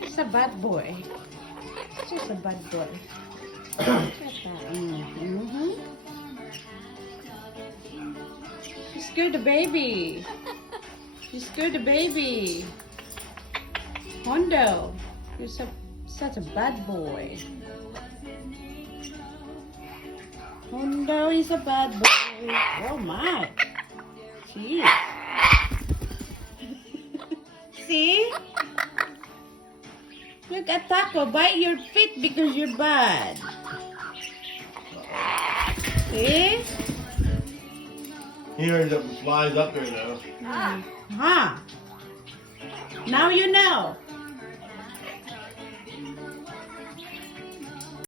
He's a bad boy. Just a bad boy. Mm-hmm. You scared the baby. You scared the baby. Hondo, you're such a bad boy. Hondo is a bad boy. Oh my. Jeez. See? Look at Taco, bite your feet because you're bad. See? He ends up flies up there though. Huh? Now you know.